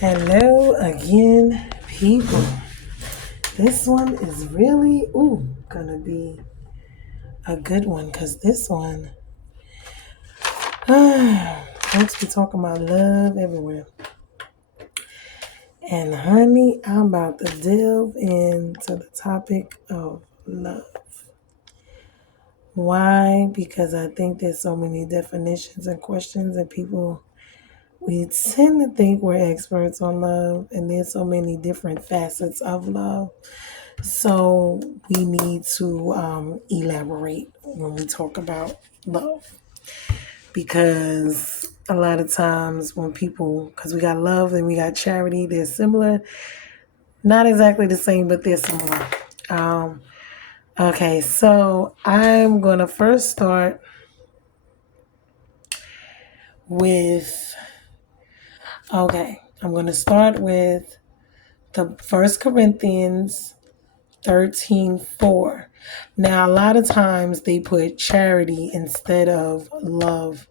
Hello again, people. This one is really, gonna be a good one because this one, folks be talking about love everywhere. And honey, I'm about to delve into the topic of love. Why? Because I think there's so many definitions and questions, and people, we tend to think we're experts on love, and there's so many different facets of love. So we need to elaborate when we talk about love, because a lot of times when people, because we got love and we got charity, they're similar, not exactly the same, but they're similar. Um, okay, so I'm gonna first start with, I'm gonna start with the First Corinthians 13:4. Now, a lot of times they put charity instead of love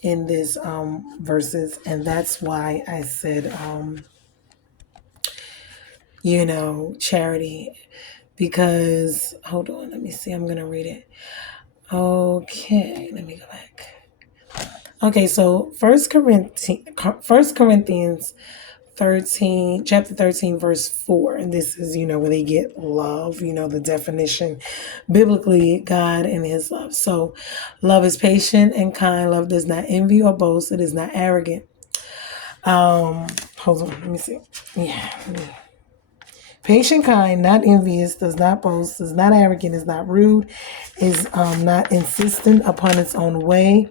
in this verses, and that's why I said charity, because hold on, let me see, I'm gonna read it. Okay, let me go back. Okay, so First Corinthians 13, chapter 13, verse 4. And this is, where they get love, the definition biblically, God and his love. So love is patient and kind. Love does not envy or boast. It is not arrogant. Hold on, let me see. Yeah. Patient, kind, not envious, does not boast, is not arrogant, is not rude, is not insistent upon its own way.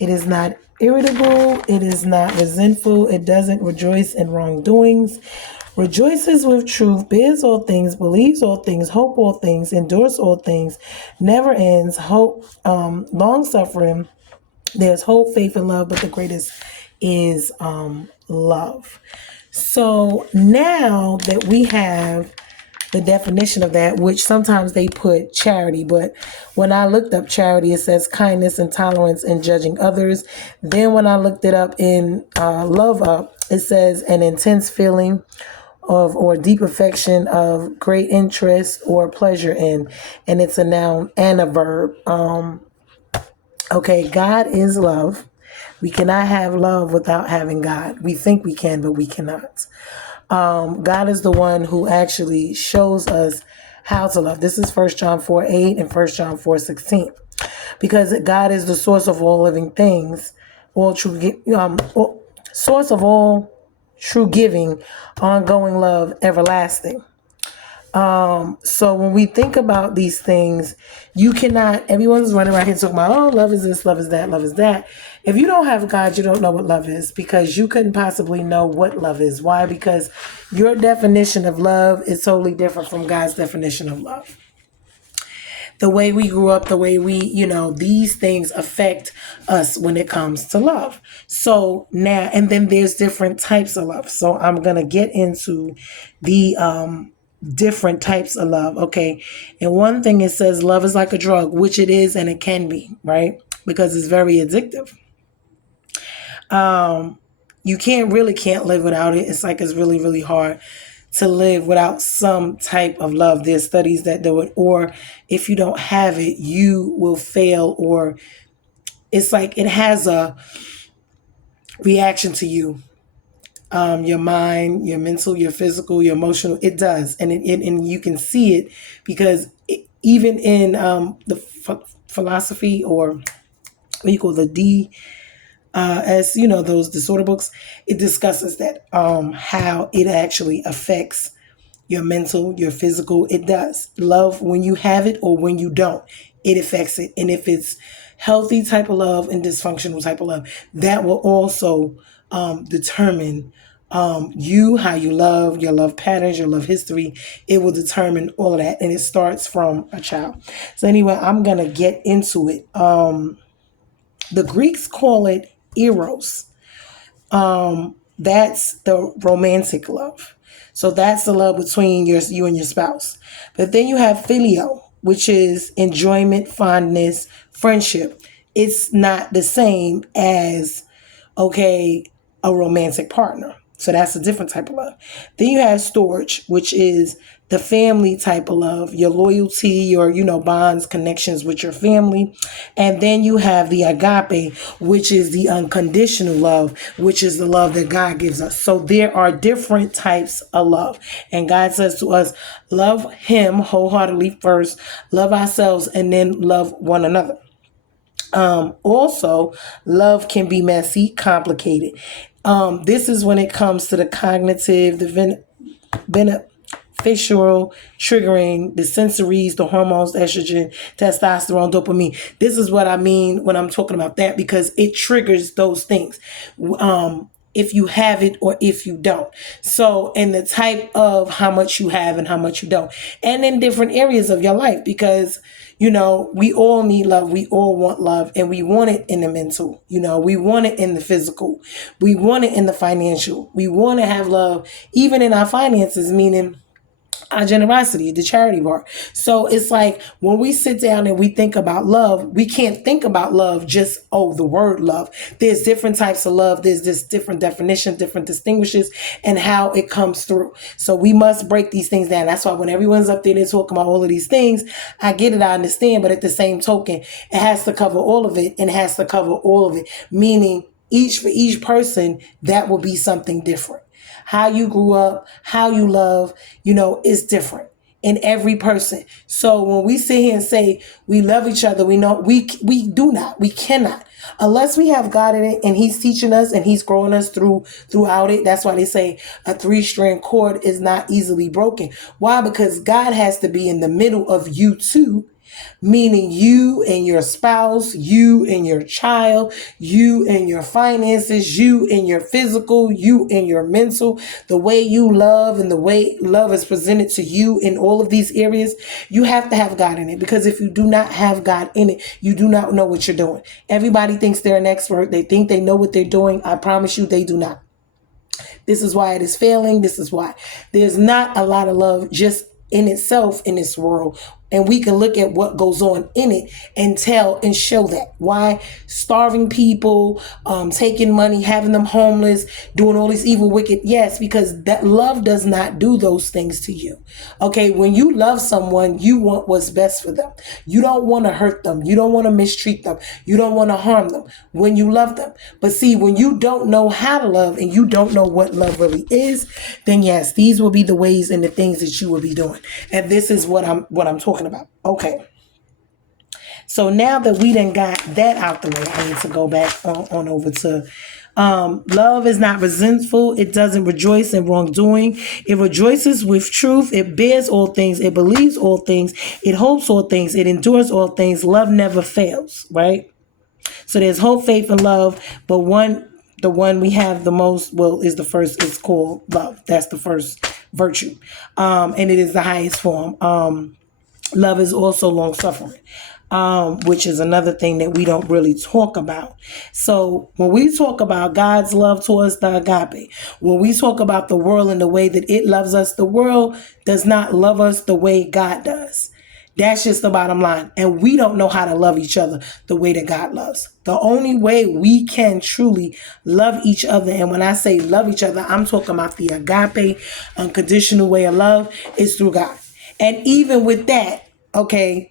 It is not irritable. It is not resentful. It doesn't rejoice in wrongdoings. Rejoices with truth, bears all things, believes all things, hope all things, endures all things, never ends. Hope, long suffering. There's hope, faith, and love, but the greatest is love. So now that we have the definition of that, which sometimes they put charity, but when I looked up charity, it says kindness and tolerance and judging others. Then when I looked it up in Love Up, it says an intense feeling of or deep affection of great interest or pleasure in, and it's a noun and a verb. Okay, God is love. We cannot have love without having God. We think we can, but we cannot. God is the one who actually shows us how to love. This is 1 John 4:8 and 1 John 4:16. Because God is the source of all living things, source of all true giving, ongoing love, everlasting. So when we think about these things, you cannot, everyone's running around here talking about, oh, love is this, love is that, love is that. If you don't have God, you don't know what love is, because you couldn't possibly know what love is. Why? Because your definition of love is totally different from God's definition of love. The way we grew up, the way we, these things affect us when it comes to love. So now, and then there's different types of love. So I'm going to get into the, different types of love. Okay. And one thing, it says love is like a drug, which it is, and it can be, right? Because it's very addictive. You can't live without it. It's like, it's really, really hard to live without some type of love. There's studies that do it, or if you don't have it, you will fail, or it's like it has a reaction to you. Your mind, your mental, your physical, your emotional, it does. And and you can see it because even in the philosophy, or what you call the as those disorder books, it discusses that how it actually affects your mental, your physical. It does. Love, when you have it or when you don't, it affects it. And if it's healthy type of love and dysfunctional type of love, that will also determine how you love, your love patterns, your love history. It will determine all of that. And it starts from a child. So anyway, I'm going to get into it. The Greeks call it eros. That's the romantic love. So that's the love between you and your spouse. But then you have filio, which is enjoyment, fondness, friendship. It's not the same as, a romantic partner. So that's a different type of love. Then you have storge, which is the family type of love, your loyalty, your, bonds, connections with your family. And then you have the agape, which is the unconditional love, which is the love that God gives us. So there are different types of love. And God says to us, love him wholeheartedly first, love ourselves, and then love one another. Also, love can be messy, complicated. This is when it comes to the cognitive, the beneficial, triggering, the sensories, the hormones, estrogen, testosterone, dopamine. This is what I mean when I'm talking about that, because it triggers those things. If you have it or if you don't. So, and the type of how much you have and how much you don't. And in different areas of your life, because, we all need love. We all want love, and we want it in the mental. We want it in the physical. We want it in the financial. We want to have love even in our finances, meaning our generosity, the charity part. So it's like when we sit down and we think about love, we can't think about love just, the word love. There's different types of love. There's this different definition, different distinguishes, and how it comes through. So we must break these things down. That's why when everyone's up there, they're talking about all of these things, I get it, I understand, but at the same token, it has to cover all of it, and it has to cover all of it, meaning for each person, that will be something different. How you grew up, how you love, is different in every person. So when we sit here and say we love each other, we know we cannot, unless we have God in it and he's teaching us and he's growing us throughout it. That's why they say a 3-strand cord is not easily broken. Why? Because God has to be in the middle of you too, meaning you and your spouse, you and your child, you and your finances, you and your physical, you and your mental, the way you love and the way love is presented to you in all of these areas. You have to have God in it, because if you do not have God in it, you do not know what you're doing. Everybody thinks they're an expert. They think they know what they're doing. I promise you they do not. This is why it is failing. This is why there's not a lot of love just in itself in this world. And we can look at what goes on in it and tell and show that. Why? Starving people, taking money, having them homeless, doing all these evil, wicked. Yes, because that love does not do those things to you. Okay, when you love someone, you want what's best for them. You don't want to hurt them. You don't want to mistreat them. You don't want to harm them when you love them. But see, when you don't know how to love and you don't know what love really is, then yes, these will be the ways and the things that you will be doing. And this is what I'm talking about. Okay. So now that we done got that out the way, I need to go back on over to love is not resentful. It doesn't rejoice in wrongdoing. It rejoices with truth. It bears all things. It believes all things. It hopes all things. It endures all things. Love never fails, right? So there's hope, faith, and love. But the one we have the most, is the first. It's called love. That's the first virtue. And it is the highest form. Love is also long suffering, which is another thing that we don't really talk about. So when we talk about God's love towards the agape, when we talk about the world and the way that it loves us, the world does not love us the way God does. That's just the bottom line. And we don't know how to love each other the way that God loves. The only way we can truly love each other, and when I say love each other, I'm talking about the agape, unconditional way of love, is through God. And even with that, okay,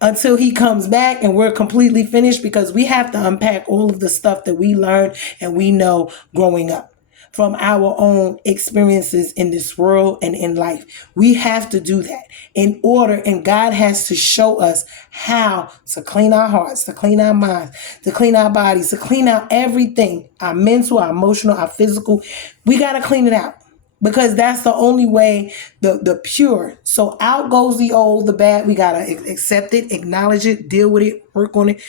until he comes back and we're completely finished, because we have to unpack all of the stuff that we learned and we know growing up from our own experiences in this world and in life. We have to do that in order, and God has to show us how to clean our hearts, to clean our minds, to clean our bodies, to clean out everything, our mental, our emotional, our physical. We got to clean it out. Because that's the only way, the pure. So out goes the old, the bad. We got to accept it, acknowledge it, deal with it, work on it,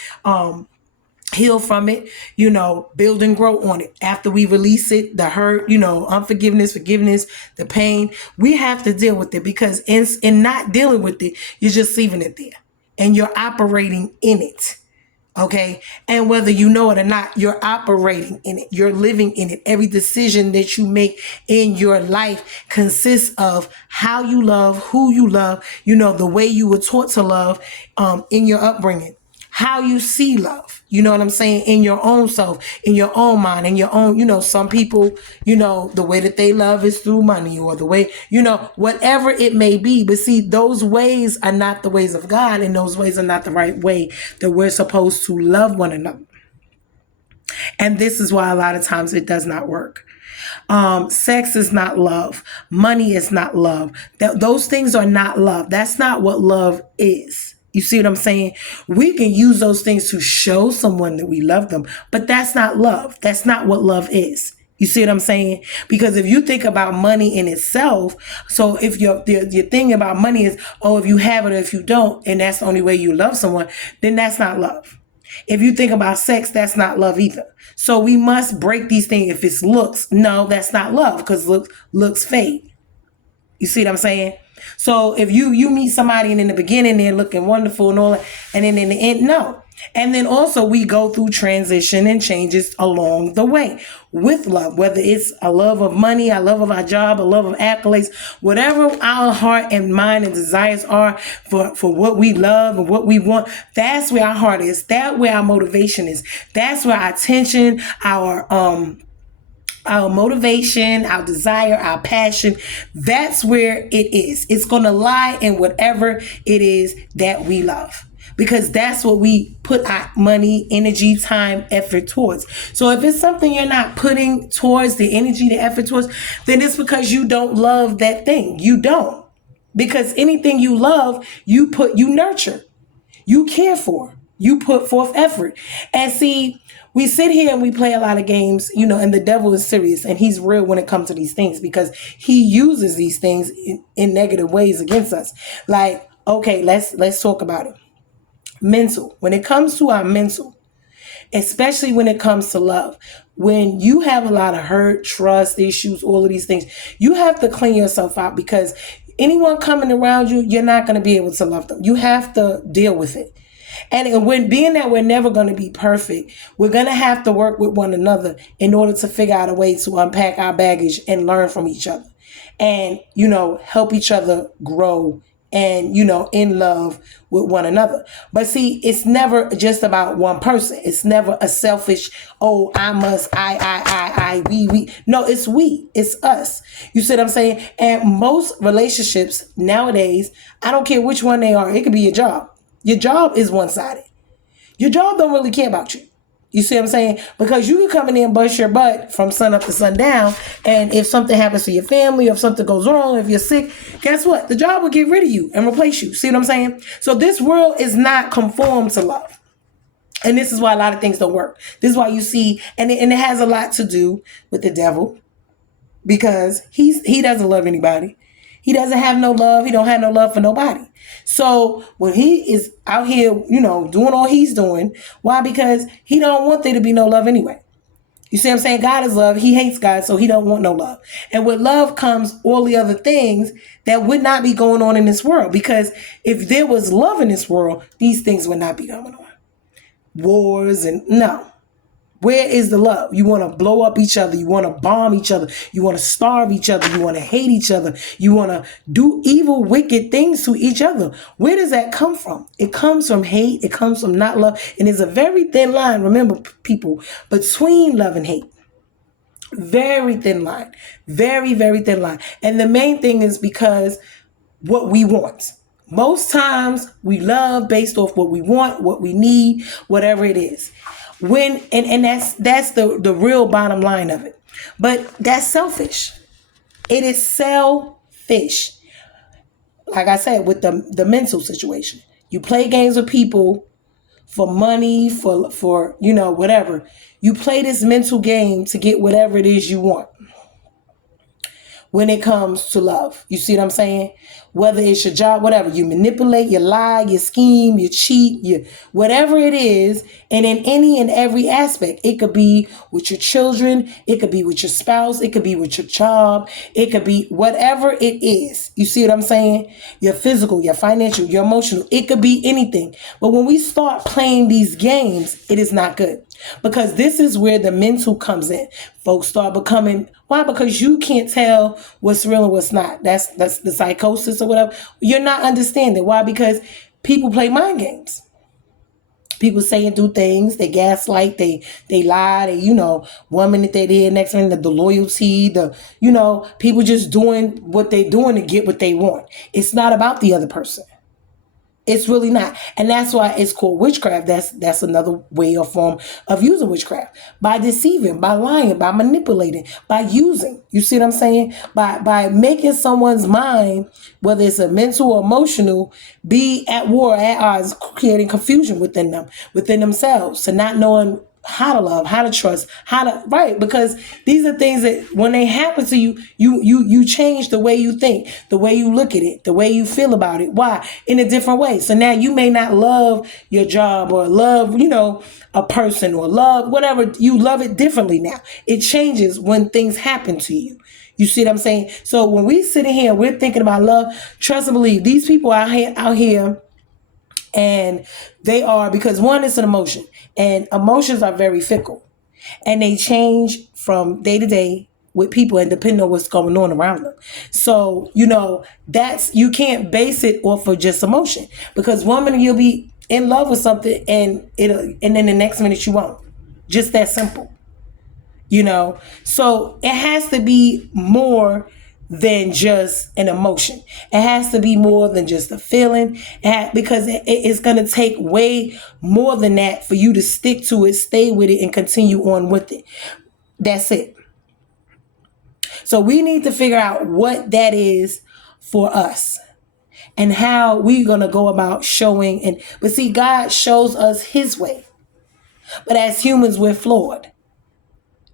heal from it, build and grow on it. After we release it, the hurt, unforgiveness, forgiveness, the pain, we have to deal with it, because in not dealing with it, you're just leaving it there and you're operating in it. Okay. And whether you know it or not, you're operating in it. You're living in it. Every decision that you make in your life consists of how you love, who you love, the way you were taught to love, in your upbringing, how you see love. You know what I'm saying? In your own self, in your own mind, in your own, some people, the way that they love is through money, or the way, whatever it may be. But see, those ways are not the ways of God, and those ways are not the right way that we're supposed to love one another. And this is why a lot of times it does not work. Sex is not love. Money is not love. Those things are not love. That's not what love is. You see what I'm saying? We can use those things to show someone that we love them, but that's not love. That's not what love is. You see what I'm saying? Because if you think about money in itself, so if your thing about money is, oh, if you have it or if you don't, and that's the only way you love someone, then that's not love. If you think about sex, that's not love either. So we must break these things. If it's looks, no, that's not love, because looks fade. You see what I'm saying? So if you meet somebody and in the beginning they're looking wonderful and all that, and then in the end, no. And then also we go through transition and changes along the way with love, whether it's a love of money, a love of our job, a love of accolades, whatever our heart and mind and desires are for what we love and what we want. That's where our heart is. That's where our motivation is. That's where our attention, our motivation, our desire, our passion, that's where it is. It's going to lie in whatever it is that we love, because that's what we put our money, energy, time, effort towards. So if it's something you're not putting towards the energy, the effort towards, then it's because you don't love that thing. You don't. Because anything you love, you nurture, you care for, you put forth effort. And see, we sit here and we play a lot of games, and the devil is serious and he's real when it comes to these things, because he uses these things in negative ways against us. Like, okay, let's talk about it. Mental. When it comes to our mental, especially when it comes to love, when you have a lot of hurt, trust issues, all of these things, you have to clean yourself out, because anyone coming around you, you're not going to be able to love them. You have to deal with it. And when being that we're never going to be perfect, we're going to have to work with one another in order to figure out a way to unpack our baggage and learn from each other and, help each other grow and, in love with one another. But see, it's never just about one person. It's never a selfish, oh, I must, we. No, it's we. It's us. You see what I'm saying? And most relationships nowadays, I don't care which one they are. It could be your job. Your job is one-sided. Your job don't really care about you. You see what I'm saying? Because you can come in there and bust your butt from sun up to sundown, and if something happens to your family, or if something goes wrong, if you're sick, guess what? The job will get rid of you and replace you. See what I'm saying? So this world is not conformed to love. And this is why a lot of things don't work. This is why you see, and it has a lot to do with the devil, because he doesn't love anybody. He doesn't have no love. He don't have no love for nobody. So when he is out here, doing all he's doing, why? Because he don't want there to be no love anyway. You see what I'm saying? God is love. He hates God, so he don't want no love. And with love comes all the other things that would not be going on in this world. Because if there was love in this world, these things would not be going on. Wars and no. Where is the love? You want to blow up each other. You want to bomb each other. You want to starve each other. You want to hate each other. You want to do evil, wicked things to each other. Where does that come from? It comes from hate. It comes from not love. And there's a very thin line, remember, people, between love and hate. Very thin line. Very, very thin line. And the main thing is because what we want. Most times we love based off what we want, what we need, whatever it is. And that's the real bottom line of it. But that's selfish. It is selfish. Like I said, with the mental situation. You play games with people for money, for whatever. You play this mental game to get whatever it is you want. When it comes to love. You see what I'm saying? Whether it's your job, whatever. You manipulate, you lie, you scheme, you cheat, whatever it is. And in any and every aspect. It could be with your children. It could be with your spouse. It could be with your job. It could be whatever it is. You see what I'm saying? Your physical, your financial, your emotional. It could be anything. But when we start playing these games, it is not good. Because this is where the mental comes in. Folks start becoming, why? Because you can't tell what's real and what's not. That's the psychosis or whatever. You're not understanding. Why? Because people play mind games. People say and do things, they gaslight, they lie, they, you know, one minute they did, next minute the loyalty, the, you know, people just doing what they doing to get what they want. It's not about the other person. It's really not. And that's why it's called witchcraft. That's another way or form of using witchcraft. By deceiving, by lying, by manipulating, by using. You see what I'm saying? By making someone's mind, whether it's a mental or emotional, be at war, at odds, creating confusion within them, within themselves, to not knowing how to love, how to trust, how to, right, because these are things that when they happen to you, you change the way you think, the way you look at it, the way you feel about it. Why? In a different way. So now you may not love your job or love, you know, a person or love whatever. You love it differently now. It changes when things happen to you. You see what I'm saying? So when we sit in here, we're thinking about love, trust and believe. These people out here, and they are, because one is an emotion, and emotions are very fickle, and they change from day to day with people and depending on what's going on around them. So, you know, that's, you can't base it off of just emotion, because one minute you'll be in love with something and then the next minute you won't. Just that simple. You know, so it has to be more than just an emotion. It has to be more than just a feeling, because it's going to take way more than that for you to stick to it, stay with it, and continue on with it. That's it. So we need to figure out what that is for us and how we're going to go about showing. But see, God shows us his way. But as humans, we're flawed.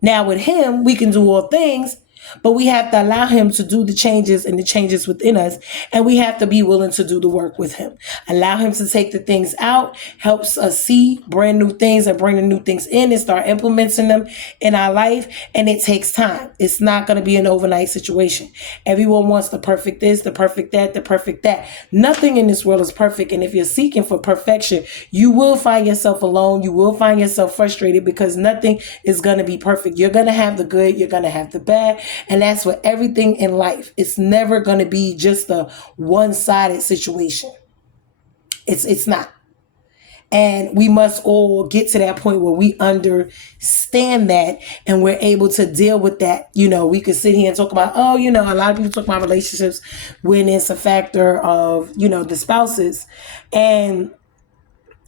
Now with him, we can do all things, but we have to allow him to do the changes and the changes within us. And we have to be willing to do the work with him. Allow him to take the things out, helps us see brand new things and bring the new things in and start implementing them in our life. And it takes time. It's not going to be an overnight situation. Everyone wants the perfect this, the perfect that, the perfect that. Nothing in this world is perfect. And if you're seeking for perfection, you will find yourself alone. You will find yourself frustrated, because nothing is going to be perfect. You're going to have the good. You're going to have the bad. And that's with everything in life. It's never going to be just a one-sided situation. It's not. And we must all get to that point where we understand that and we're able to deal with that. You know, we could sit here and talk about, oh, you know, a lot of people talk about relationships when it's a factor of, you know, the spouses. And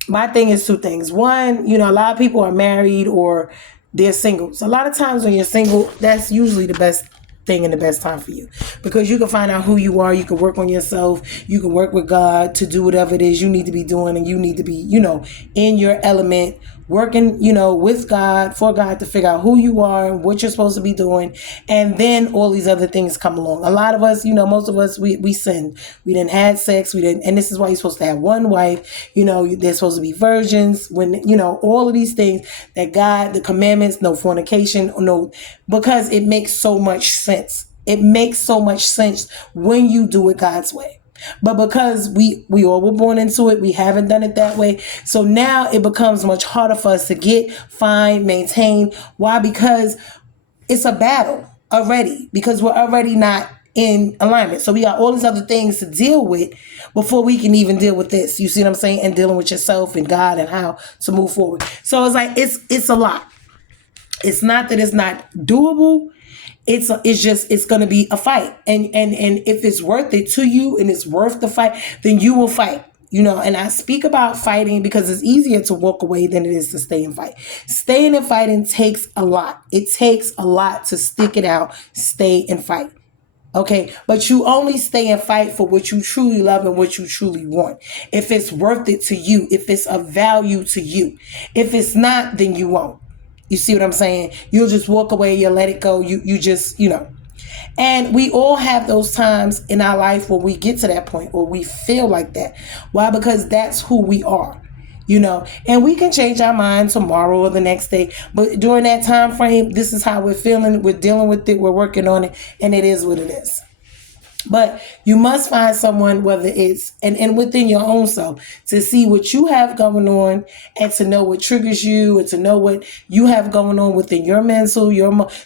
my thing is two things. One, you know, a lot of people are married or they're single. So a lot of times when you're single, that's usually the best thing and the best time for you, because you can find out who you are. You can work on yourself. You can work with God to do whatever it is you need to be doing, and you need to be, you know, in your element, working, you know, with God, for God, to figure out who you are and what you're supposed to be doing. And then all these other things come along. A lot of us, you know, most of us, we sinned. We didn't have sex. We didn't. And this is why you're supposed to have one wife. You know, they're supposed to be virgins, when, you know, all of these things that God, the commandments, no fornication, no, because it makes so much sense. It makes so much sense when you do it God's way. But because we all were born into it, we haven't done it that way. So now it becomes much harder for us to get, find, maintain. Why? Because it's a battle already, because we're already not in alignment. So we got all these other things to deal with before we can even deal with this. You see what I'm saying? And dealing with yourself and God and how to move forward. So it's like, it's a lot. It's not that it's not doable. It's going to be a fight. And if it's worth it to you and it's worth the fight, then you will fight. You know, and I speak about fighting because it's easier to walk away than it is to stay and fight. Staying and fighting takes a lot. It takes a lot to stick it out, stay and fight. Okay, but you only stay and fight for what you truly love and what you truly want. If it's worth it to you, if it's of value to you. If it's not, then you won't. You see what I'm saying? You'll just walk away, you'll let it go. You just, you know. And we all have those times in our life where we get to that point or we feel like that. Why? Because that's who we are, you know. And we can change our mind tomorrow or the next day. But during that time frame, this is how we're feeling. We're dealing with it. We're working on it. And it is what it is. But you must find someone, whether it's and within your own self, to see what you have going on and to know what triggers you and to know what you have going on within your mental,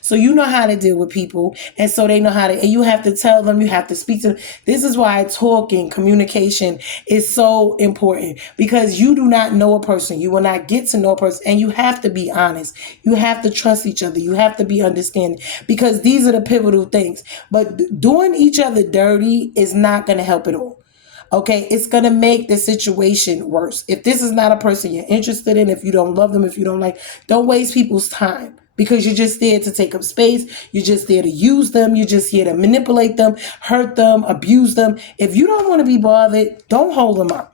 so you know how to deal with people, and so they know how to, and you have to tell them, you have to speak to them. This is why talking, communication is so important, because you do not know a person. You will not get to know a person, and you have to be honest. You have to trust each other. You have to be understanding, because these are the pivotal things. But doing each other dirty is not going to help at all. Okay, it's going to make the situation worse. If this is not a person you're interested in, if you don't love them, if you don't like, don't waste people's time, because you're just there to take up space. You're just there to use them. You're just here to manipulate them, hurt them, abuse them. If you don't want to be bothered, don't hold them up.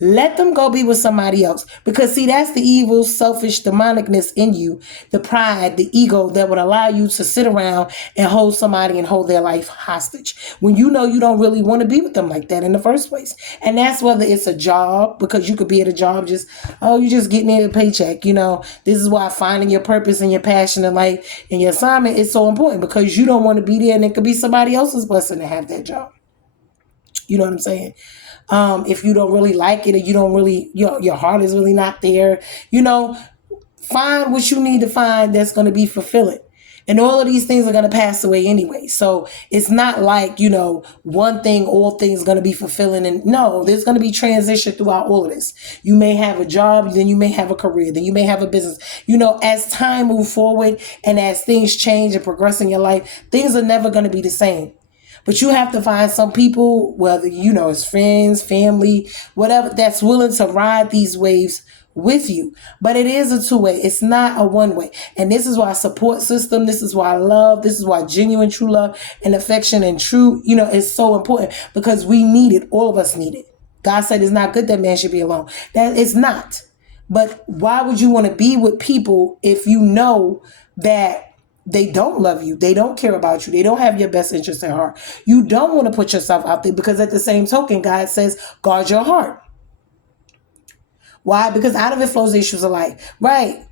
Let them go be with somebody else. Because see, that's the evil, selfish, demonicness in you, the pride, the ego that would allow you to sit around and hold somebody and hold their life hostage when you know you don't really want to be with them like that in the first place. And that's whether it's a job, because you could be at a job just, oh, you just getting a paycheck. This is why finding your purpose and your passion in life and your assignment is so important, because you don't want to be there, and it could be somebody else's blessing to have that job. You know what I'm saying? If you don't really like it, or you don't really, your heart is really not there, find what you need to find that's going to be fulfilling. And all of these things are going to pass away anyway. So it's not like, one thing, all things going to be fulfilling. And no, there's going to be transition throughout all of this. You may have a job, then you may have a career, then you may have a business. As time moves forward and as things change and progress in your life, things are never going to be the same. But you have to find some people, whether it's friends, family, whatever, that's willing to ride these waves with you. But it is a two-way. It's not a one-way. And this is why support system, this is why love, this is why genuine true love and affection and true, is so important, because we need it. All of us need it. God said it's not good that man should be alone. That it's not. But why would you want to be with people if you know that they don't love you, they don't care about you, they don't have your best interest at heart? You don't want to put yourself out there, because at the same token, God says, guard your heart. Why? Because out of it flows the issues of life. Right.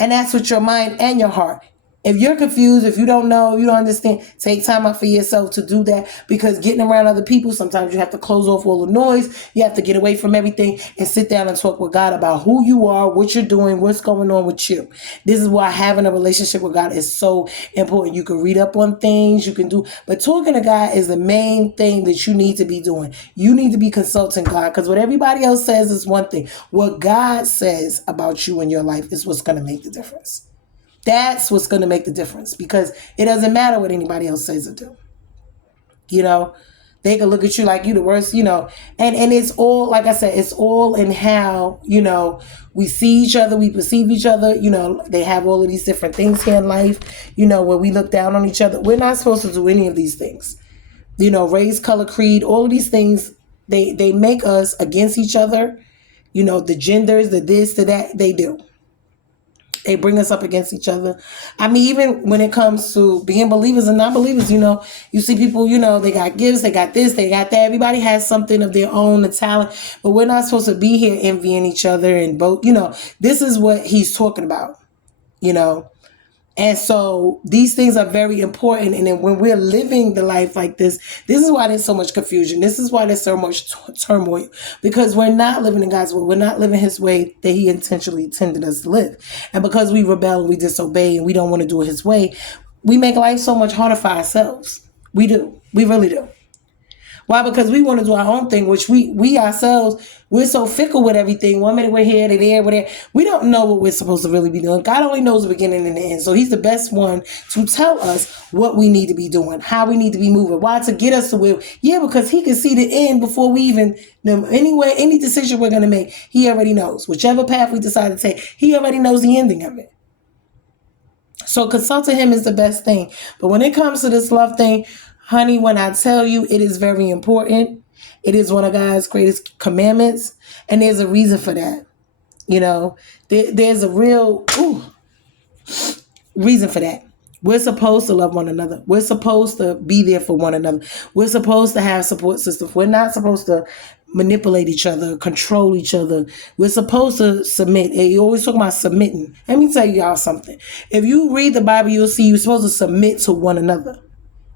And that's with your mind and your heart. If you're confused, if you don't know, you don't understand, take time out for yourself to do that, because getting around other people, sometimes you have to close off all the noise. You have to get away from everything and sit down and talk with God about who you are, what you're doing, what's going on with you. This is why having a relationship with God is so important. You can read up on things, you can do, but talking to God is the main thing that you need to be doing. You need to be consulting God, because what everybody else says is one thing. What God says about you and your life is what's going to make the difference. That's what's going to make the difference, because it doesn't matter what anybody else says or do. They can look at you like you the worst, and it's all, like I said, it's all in how, we see each other, we perceive each other. They have all of these different things here in life, where we look down on each other. We're not supposed to do any of these things. Race, color, creed, all of these things, they make us against each other. The genders, the this, the that, they do. They bring us up against each other. I mean, even when it comes to being believers and non-believers, you see people, they got gifts, they got this, they got that. Everybody has something of their own, a talent, but we're not supposed to be here envying each other and both, this is what he's talking about, And so these things are very important. And then when we're living the life like this is why there's so much confusion. This is why there's so much turmoil, because we're not living in God's way. We're not living his way that he intentionally intended us to live. And because we rebel and we disobey and we don't want to do it his way, we make life so much harder for ourselves. We do. We really do. Why? Because we want to do our own thing, which we ourselves, we're so fickle with everything. 1 minute we're here, they're there, we're there. We don't know what we're supposed to really be doing. God only knows the beginning and the end. So he's the best one to tell us what we need to be doing, how we need to be moving. Why? To get us to where, because he can see the end before we even, anyway, any decision we're going to make, he already knows. Whichever path we decide to take, he already knows the ending of it. So consulting him is the best thing. But when it comes to this love thing, honey, when I tell you, it is very important. It is one of God's greatest commandments. And there's a reason for that. There's a real reason for that. We're supposed to love one another. We're supposed to be there for one another. We're supposed to have support systems. We're not supposed to manipulate each other, control each other. We're supposed to submit. And you always talk about submitting. Let me tell y'all something. If you read the Bible, you'll see you're supposed to submit to one another.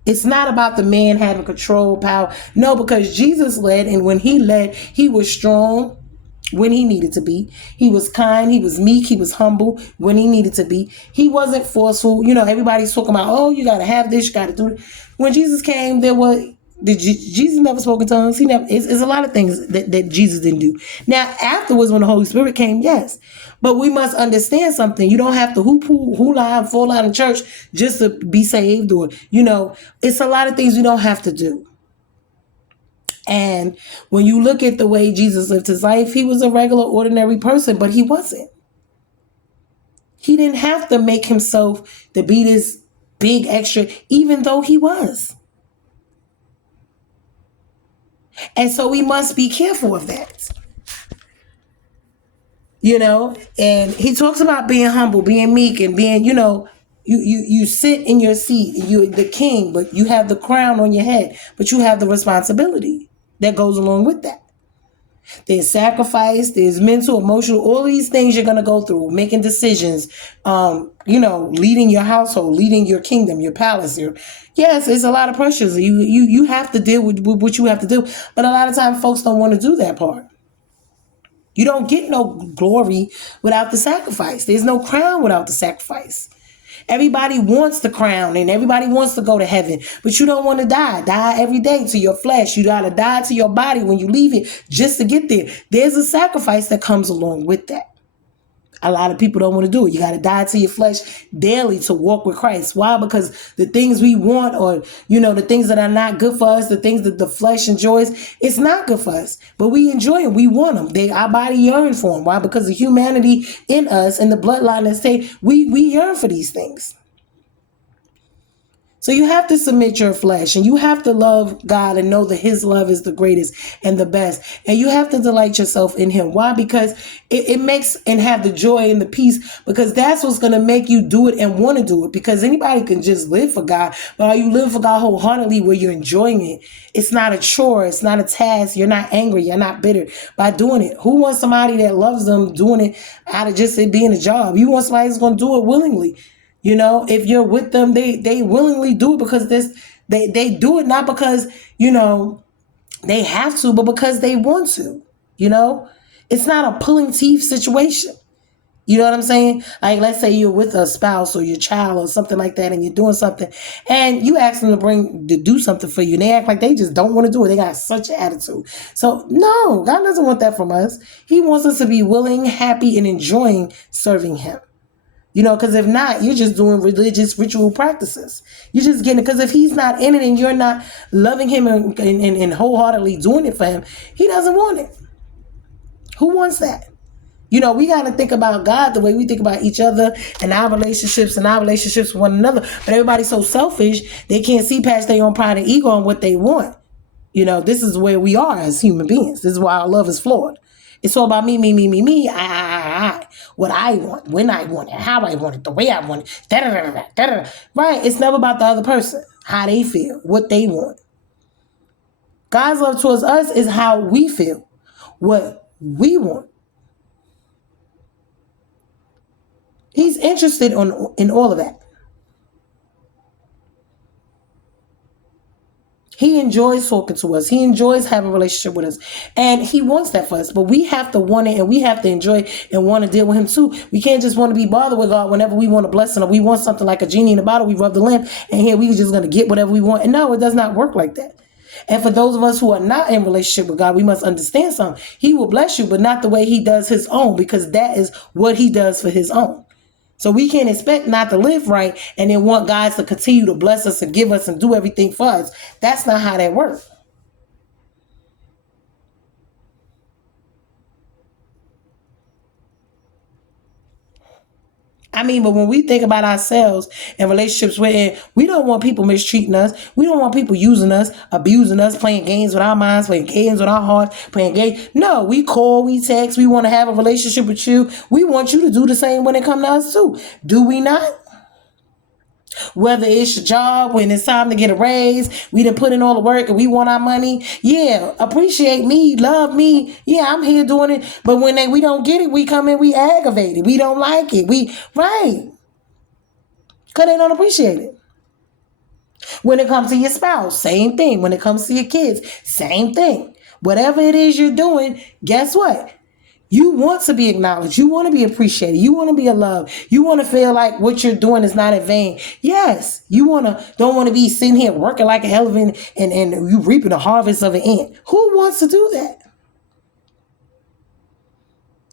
It's not about the man having control, power. No, because Jesus led, and when he led, he was strong when he needed to be. He was kind, he was meek, he was humble when he needed to be. He wasn't forceful. Everybody's talking about, oh, you got to have this, you got to do it. When Jesus came, Jesus never spoke in tongues. He never. It's a lot of things that Jesus didn't do. Now, afterwards, when the Holy Spirit came, yes, but we must understand something. You don't have to hula and fall out in church just to be saved, or it's a lot of things we don't have to do. And when you look at the way Jesus lived his life, he was a regular, ordinary person, but he wasn't. He didn't have to make himself to be this big extra, even though he was. And so we must be careful of that. And he talks about being humble, being meek, and being, you sit in your seat, you're the king, but you have the crown on your head, but you have the responsibility that goes along with that. There's sacrifice, there's mental, emotional, all these things you're going to go through, making decisions, leading your household, leading your kingdom, your palace. Yes, it's a lot of pressures. You have to deal with what you have to do. But a lot of times folks don't want to do that part. You don't get no glory without the sacrifice. There's no crown without the sacrifice. Everybody wants the crown and everybody wants to go to heaven, but you don't want to die. Die every day to your flesh. You got to die to your body when you leave it just to get there. There's a sacrifice that comes along with that. A lot of people don't want to do it. You got to die to your flesh daily to walk with Christ. Why? Because the things we want, or, the things that are not good for us, the things that the flesh enjoys, it's not good for us. But we enjoy them. We want them. Our body yearns for them. Why? Because the humanity in us and the bloodline that say we yearn for these things. So you have to submit your flesh, and you have to love God and know that his love is the greatest and the best. And you have to delight yourself in him. Why? Because it makes, and have the joy and the peace, because that's what's going to make you do it and want to do it. Because anybody can just live for God, but are you living for God wholeheartedly where you're enjoying it? It's not a chore. It's not a task. You're not angry. You're not bitter by doing it. Who wants somebody that loves them doing it out of just it being a job? You want somebody who's going to do it willingly. If you're with them, they willingly do it because they do it not because, they have to, but because they want to, It's not a pulling teeth situation. You know what I'm saying? Like, let's say you're with a spouse or your child or something like that, and you're doing something, and you ask them to do something for you, and they act like they just don't want to do it. They got such an attitude. So, no, God doesn't want that from us. He wants us to be willing, happy, and enjoying serving him. Because if not, you're just doing religious ritual practices. You're just getting it. Because if he's not in it and you're not loving him and wholeheartedly doing it for him, he doesn't want it. Who wants that? We got to think about God the way we think about each other and our relationships with one another. But everybody's so selfish, they can't see past their own pride and ego and what they want. This is where we are as human beings. This is why our love is flawed. It's all about me, I. What I want, when I want it, how I want it, the way I want it. Da-da-da-da-da-da. Right? It's never about the other person, how they feel, what they want. God's love towards us is how we feel, what we want. He's interested in all of that. He enjoys talking to us. He enjoys having a relationship with us. And he wants that for us. But we have to want it, and we have to enjoy it and want to deal with him too. We can't just want to be bothered with God whenever we want a blessing, or we want something like a genie in a bottle. We rub the lamp, and here we just going to get whatever we want. And no, it does not work like that. And for those of us who are not in relationship with God, we must understand something. He will bless you, but not the way he does his own, because that is what he does for his own. So we can't expect not to live right and then want God to continue to bless us and give us and do everything for us. That's not how that works. But when we think about ourselves and relationships we're in, we don't want people mistreating us. We don't want people using us, abusing us, playing games with our minds, playing games with our hearts, playing games. No, we call, we text, we want to have a relationship with you. We want you to do the same when it comes to us too. Do we not? Whether it's your job, when it's time to get a raise, we done put in all the work and we want our money. Yeah, appreciate me, love me. Yeah, I'm here doing it. But when we don't get it, we come in, we aggravated. We don't like it. Right. Because they don't appreciate it. When it comes to your spouse, same thing. When it comes to your kids, same thing. Whatever it is you're doing, guess what? You want to be acknowledged. You want to be appreciated. You want to be loved. You want to feel like what you're doing is not in vain. Yes, you don't want to be sitting here working like a elephant and you reaping the harvest of an ant. Who wants to do that?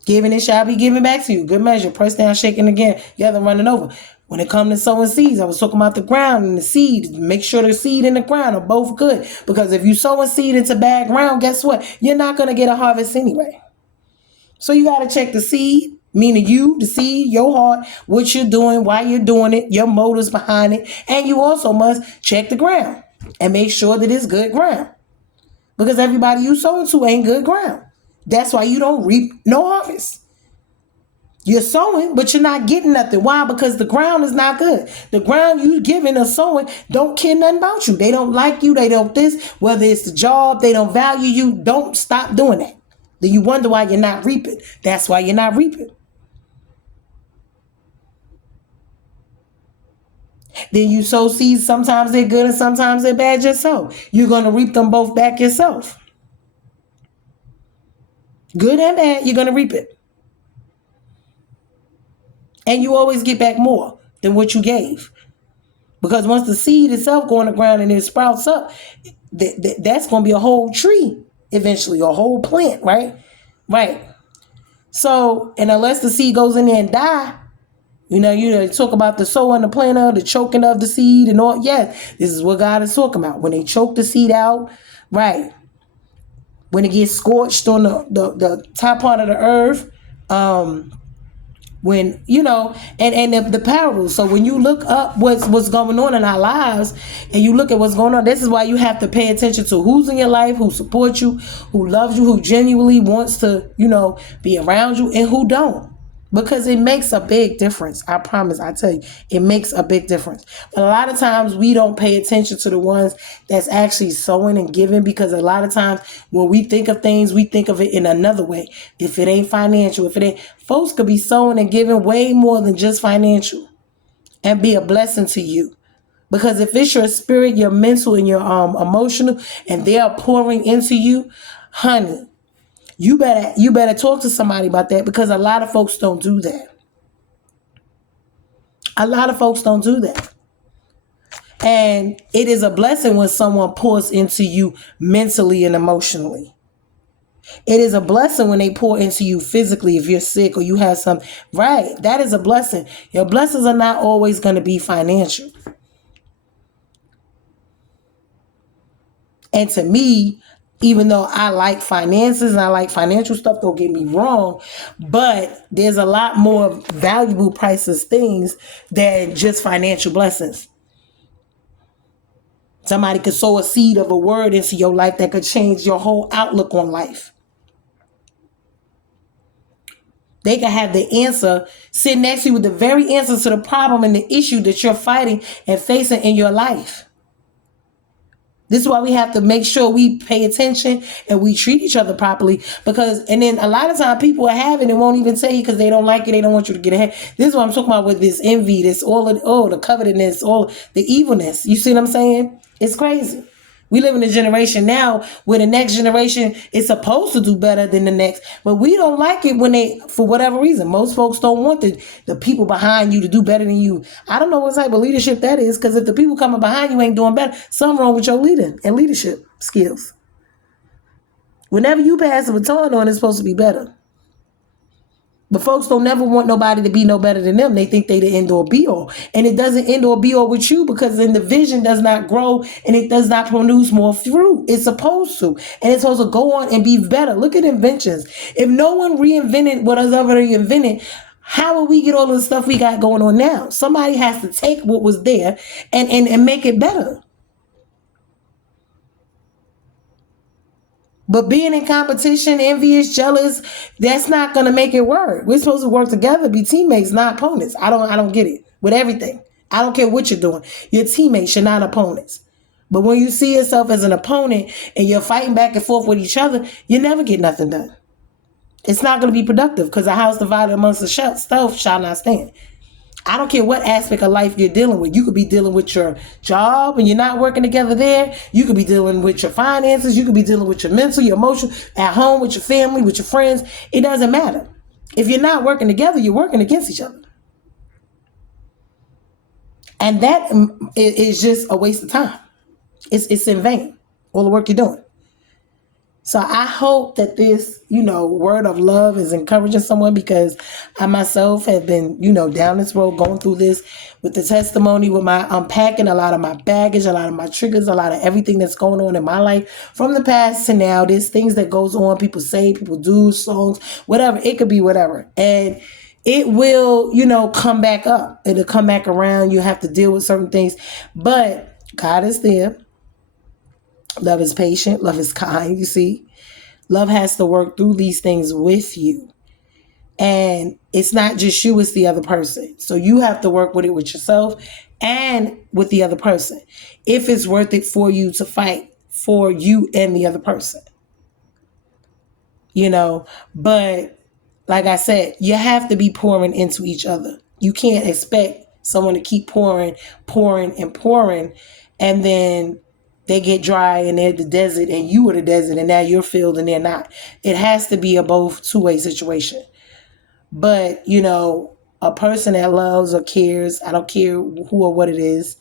Giving it shall be given back to you. Good measure. Pressed down, shaking again. Together, running over. When it comes to sowing seeds, I was talking about the ground and the seed. Make sure the seed and the ground are both good. Because if you sow a seed into bad ground, guess what? You're not going to get a harvest anyway. So you got to check the seed, meaning you, the seed, your heart, what you're doing, why you're doing it, your motives behind it. And you also must check the ground and make sure that it's good ground. Because everybody you sow into ain't good ground. That's why you don't reap no harvest. You're sowing, but you're not getting nothing. Why? Because the ground is not good. The ground you giving or sowing don't care nothing about you. They don't like you. They don't this. Whether it's the job, they don't value you. Don't stop doing that. Then you wonder why you're not reaping. That's why you're not reaping. Then you sow seeds. Sometimes they're good and sometimes they're bad yourself. You're going to reap them both back yourself. Good and bad, you're going to reap it. And you always get back more than what you gave. Because once the seed itself go on the ground and it sprouts up, that's going to be a whole tree eventually, a whole plant, right? Right. So, and unless the seed goes in there and die, you talk about the sowing, the planter, the choking of the seed and all. Yes, this is what God is talking about. When they choke the seed out, right? When it gets scorched on the top part of the earth, when and the parables. So when you look up what's going on in our lives and you look at what's going on, this is why you have to pay attention to who's in your life, who supports you, who loves you, who genuinely wants to be around you, and who don't. Because it makes a big difference. I promise. I tell you, it makes a big difference. But a lot of times we don't pay attention to the ones that's actually sowing and giving, because a lot of times when we think of things, we think of it in another way. If it ain't financial, folks could be sowing and giving way more than just financial and be a blessing to you. Because if it's your spirit, your mental, and your emotional, and they are pouring into you, honey, you better talk to somebody about that, because a lot of folks don't do that. A lot of folks don't do that. And it is a blessing when someone pours into you mentally and emotionally. It is a blessing when they pour into you physically if you're sick or you have some. Right. That is a blessing. Your blessings are not always going to be financial. And to me, even though I like finances and I like financial stuff, don't get me wrong, but there's a lot more valuable, priceless things than just financial blessings. Somebody could sow a seed of a word into your life that could change your whole outlook on life. They can have the answer sit next to you with the very answer to the problem and the issue that you're fighting and facing in your life. This is why we have to make sure we pay attention and we treat each other properly, and then a lot of times people are having and won't even tell you because they don't like it. They don't want you to get ahead. This is what I'm talking about with this envy, this the covetousness, all the evilness. You see what I'm saying? It's crazy. We live in a generation now where the next generation is supposed to do better than the next, but we don't like it when they, for whatever reason, most folks don't want the people behind you to do better than you. I don't know what type of leadership that is, because if the people coming behind you ain't doing better, something wrong with your leading and leadership skills. Whenever you pass the baton on, it's supposed to be better. But folks don't never want nobody to be no better than them. They think they the end or be all. And it doesn't end or be all with you, because then the vision does not grow and it does not produce more fruit. It's supposed to. And it's supposed to go on and be better. Look at inventions. If no one reinvented what was already invented, how will we get all the stuff we got going on now? Somebody has to take what was there and make it better. But being in competition, envious, jealous, that's not going to make it work. We're supposed to work together, be teammates, not opponents. I don't get it with everything. I don't care what you're doing. You're teammates, you're not opponents. But when you see yourself as an opponent and you're fighting back and forth with each other, you never get nothing done. It's not going to be productive, because a house divided amongst itself shall not stand. I don't care what aspect of life you're dealing with. You could be dealing with your job and you're not working together there. You could be dealing with your finances. You could be dealing with your mental, your emotional, at home with your family, with your friends. It doesn't matter. If you're not working together, you're working against each other. And that is just a waste of time. It's in vain, all the work you're doing. So I hope that this, word of love is encouraging someone, because I myself have been, down this road, going through this with the testimony, with my unpacking a lot of my baggage, a lot of my triggers, a lot of everything that's going on in my life from the past to now. There's things that goes on. People say, people do, songs, whatever. It could be whatever. And it will, come back up. It'll come back around. You have to deal with certain things. But God is there. Love is patient. Love is kind, you see. Love has to work through these things with you. And it's not just you, it's the other person. So you have to work with it with yourself and with the other person, if it's worth it for you to fight for you and the other person. But like I said, you have to be pouring into each other. You can't expect someone to keep pouring, and pouring, and then they get dry and they're the desert and you are the desert and now you're filled and they're not. It has to be a both two-way situation. But, a person that loves or cares, I don't care who or what it is,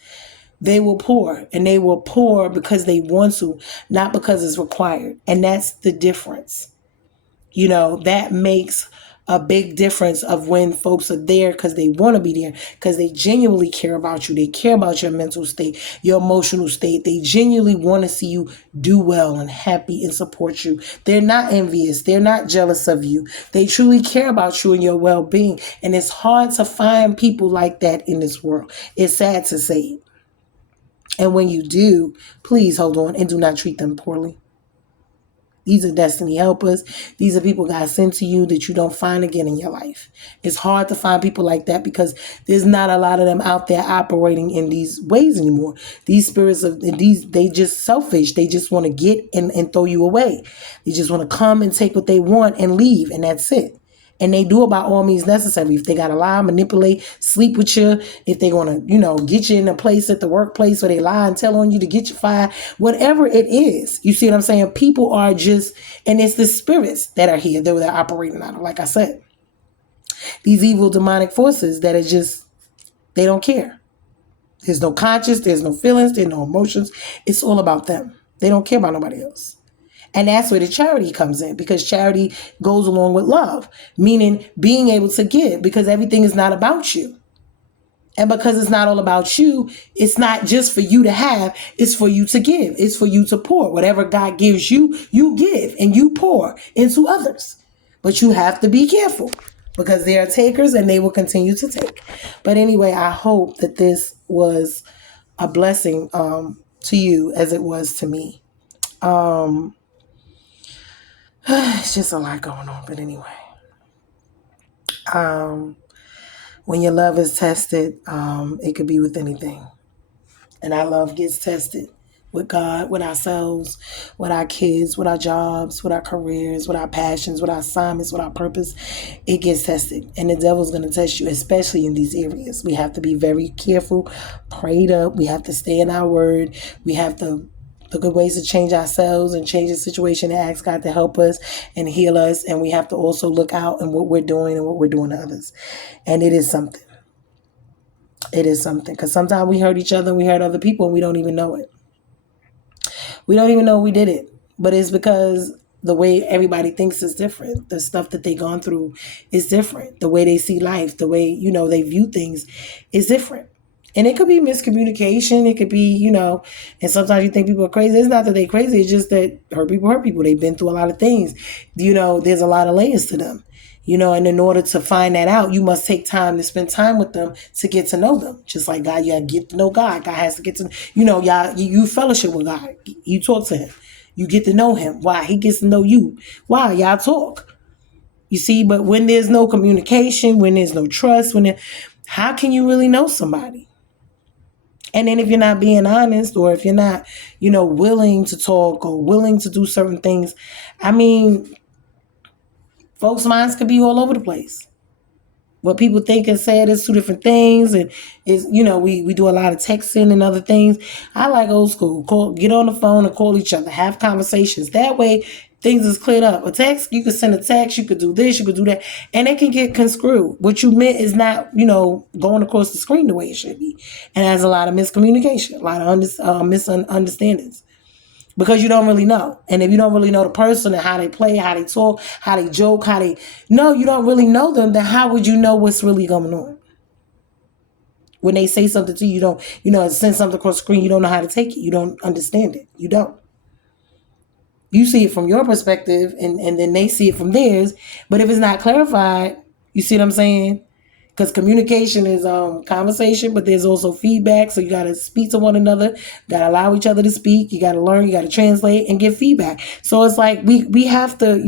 they will pour, and they will pour because they want to, not because it's required. And that's the difference. That makes a big difference of when folks are there because they want to be there, because they genuinely care about you. They care about your mental state, your emotional state. They genuinely want to see you do well and happy and support you. They're not envious. They're not jealous of you. They truly care about you and your well-being. And it's hard to find people like that in this world. It's sad to say it. And when you do, please hold on and do not treat them poorly. These are destiny helpers. These are people God sent to you that you don't find again in your life. It's hard to find people like that because there's not a lot of them out there operating in these ways anymore. These spirits they just selfish. They just want to get and throw you away. They just want to come and take what they want and leave, and that's it. And they do it by all means necessary. If they got to lie, manipulate, sleep with you, if they want to, get you in a place at the workplace, or they lie and tell on you to get you fired, whatever it is, you see what I'm saying? People are just, and it's the spirits that are here that they're operating out of, like I said. These evil demonic forces that are just, they don't care. There's no conscience, there's no feelings, there's no emotions. It's all about them. They don't care about nobody else. And that's where the charity comes in, because charity goes along with love, meaning being able to give, because everything is not about you. And because it's not all about you, it's not just for you to have, it's for you to give. It's for you to pour. Whatever God gives you, you give and you pour into others. But you have to be careful, because they are takers and they will continue to take. But anyway, I hope that this was a blessing to you as it was to me. It's just a lot going on. But anyway, when your love is tested, it could be with anything. And our love gets tested with God, with ourselves, with our kids, with our jobs, with our careers, with our passions, with our assignments, with our purpose. It gets tested. And the devil's going to test you, especially in these areas. We have to be very careful, prayed up. We have to stay in our word. We have to look at ways to change ourselves and change the situation, and ask God to help us and heal us. And we have to also look out in what we're doing and what we're doing to others. And it is something. It is something. Because sometimes we hurt each other and we hurt other people and we don't even know it. We don't even know we did it. But it's because the way everybody thinks is different. The stuff that they've gone through is different. The way they see life, the way, they view things is different. And it could be miscommunication. It could be, and sometimes you think people are crazy. It's not that they're crazy. It's just that hurt people. They've been through a lot of things. There's a lot of layers to them. And in order to find that out, you must take time to spend time with them to get to know them. Just like God, you get to know God. God has to get to, y'all, you fellowship with God. You talk to him. You get to know him. Why? He gets to know you. Why? Y'all talk. You see, but when there's no communication, when there's no trust, how can you really know somebody? And then if you're not being honest, or if you're not, willing to talk or willing to do certain things, folks' minds could be all over the place. What people think and say is two different things, and is we do a lot of texting and other things. I like old school. Get on the phone and call each other, have conversations. That way, things is cleared up. A text, you could send a text, you could do this, you could do that, and it can get construed. What you meant is not going across the screen the way it should be, and has a lot of miscommunication, a lot of misunderstandings because you don't really know. And if you don't really know the person and how they play, how they talk, how they joke, you don't really know them, then how would you know what's really going on? When they say something to you, you don't, send something across the screen, you don't know how to take it. You don't understand it. You don't. You see it from your perspective and then they see it from theirs. But if it's not clarified, you see what I'm saying? Because communication is conversation, but there's also feedback. So you got to speak to one another, got to allow each other to speak. You got to learn, you got to translate and give feedback. So it's like we have to,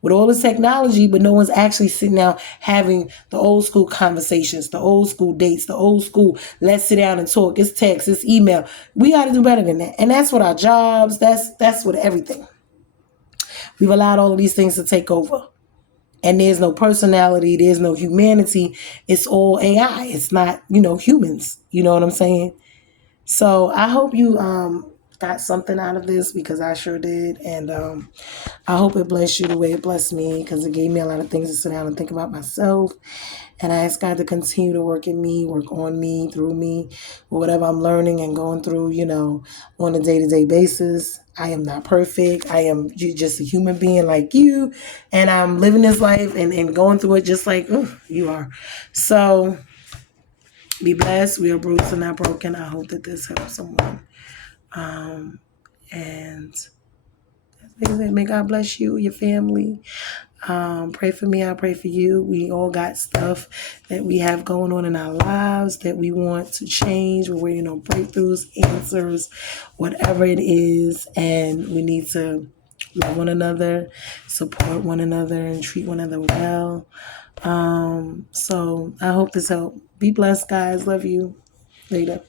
with all this technology, but no one's actually sitting down having the old school conversations, the old school dates, the old school, let's sit down and talk. It's text, it's email. We got to do better than that. And that's what our jobs, that's what everything. We've allowed all of these things to take over. And there's no personality, there's no humanity. It's all AI. It's not, humans. You know what I'm saying? So I hope you got something out of this, because I sure did. And I hope it blessed you the way it blessed me, because it gave me a lot of things to sit down and think about myself. And I ask God to continue to work in me, work on me, through me, whatever I'm learning and going through, on a day-to-day basis. I am not perfect. I am just a human being like you. And I'm living this life and going through it just like you are. So be blessed. We are bruised and not broken. I hope that this helps someone. And may God bless you, your family. Pray for me. I pray for you. We all got stuff that we have going on in our lives that we want to change. We're waiting on breakthroughs, answers, whatever it is. And we need to love one another, support one another, and treat one another well. So I hope this helped. Be blessed, guys. Love you. Later.